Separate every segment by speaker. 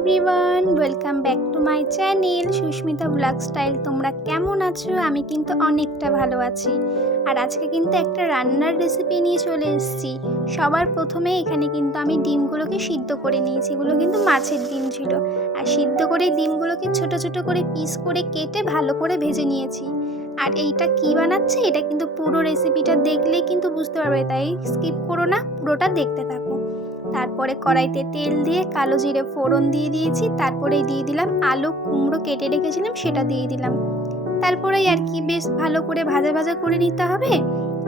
Speaker 1: Everyone welcome back to my channel Susmita blog style তোমরা কেমন আছো? আমি কিন্তু অনেকটা ভালো আছি। আর আজকে কিন্তু একটা রান্নার রেসিপি নিয়ে চলে এসেছি। সবার প্রথমে এখানে কিন্তু আমি ডিমগুলোকে সিদ্ধ করে নিয়েছি। এগুলো কিন্তু মাছের ডিম ছিল। আর সিদ্ধ করে ডিমগুলোকে ছোট ছোট করে পিস করে কেটে ভালো করে ভেজে নিয়েছি। আর এইটা কি বানাচ্ছে? এটা কিন্তু পুরো রেসিপিটা দেখলেই কিন্তু বুঝতে পারবে। তাই স্কিপ করো না, পুরোটা দেখতে থাকো। তারপরে কড়াইতে তেল দিয়ে কালো জিরে ফোড়ন দিয়ে দিয়েছি তারপরে দিয়ে দিলাম আলু, কুমড়ো কেটে রেখেছিলাম, সেটা দিয়ে দিলাম। তারপরে আর কি বেশ ভালো করে ভাজা ভাজা করে নিতে হবে।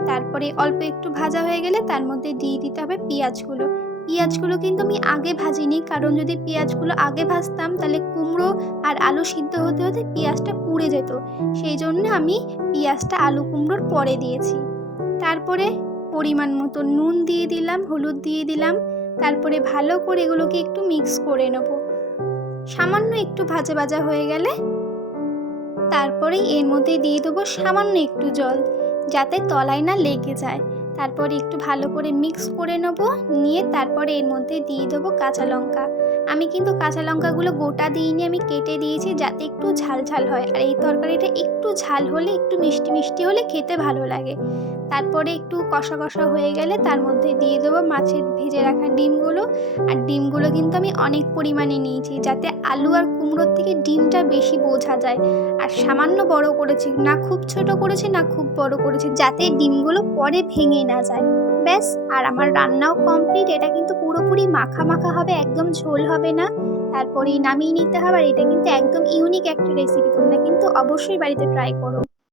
Speaker 1: তারপরে অল্প একটু ভাজা হয়ে গেলে তার মধ্যে দিয়ে দিতে হবে পেঁয়াজগুলো। পেঁয়াজগুলো কিন্তু আমি আগে ভাজিনি, কারণ যদি পেঁয়াজগুলো আগে ভাজতাম তাহলে কুমড়ো আর আলু সিদ্ধ হতে হতে পেঁয়াজটা পুড়ে যেত। সেই জন্য আমি পেঁয়াজটা আলু কুমড়োর পরে দিয়েছি। তারপরে পরিমাণ মতো নুন দিয়ে দিলাম, হলুদ দিয়ে দিলাম তারপরে ভালো করে এগুলোকে একটু মিক্স করে নেব। সামান্য একটু ভাজা ভাজা হয়ে গেলে তারপরে এর মধ্যে দিয়ে দেবো সামান্য একটু জল, যাতে তলায় না লেগে যায়। তারপরে একটু ভালো করে মিক্স করে নেব, নিয়ে তারপরে এর মধ্যে দিয়ে দেবো কাঁচা লঙ্কা। আমি কিন্তু কাঁচা লঙ্কাগুলো গোটা দিইনি, আমি কেটে দিয়েছি যাতে একটু ঝাল ঝাল হয়। আর এই তরকারিটা একটু ঝাল হলে, একটু মিষ্টি মিষ্টি হলে খেতে ভালো লাগে। তারপরে একটু কষা কষা হয়ে গেলে তার মধ্যে দিয়ে দেবো মাছের ভেজে রাখা ডিমগুলো। আর ডিমগুলো কিন্তু আমি অনেক পরিমাণে নিয়েছি যাতে আলু আর কুমড়োর থেকে ডিমটা বেশি বোঝা যায়। আর সামান্য বড় করেছি, না খুব ছোট করেছি, না খুব বড় করেছি, যাতে ডিমগুলো পরে ভেঙে না যায়। ব্যাস, আর আমার রান্নাও কমপ্লিট এটা কিন্তু পুরোপুরি মাখা মাখা হবে, একদম ঝোল হবে না। তারপরে নামিয়ে নিতে হবে, আর এটা কিন্তু একদম ইউনিক একটা রেসিপি তোমরা কিন্তু অবশ্যই বাড়িতে ট্রাই করো।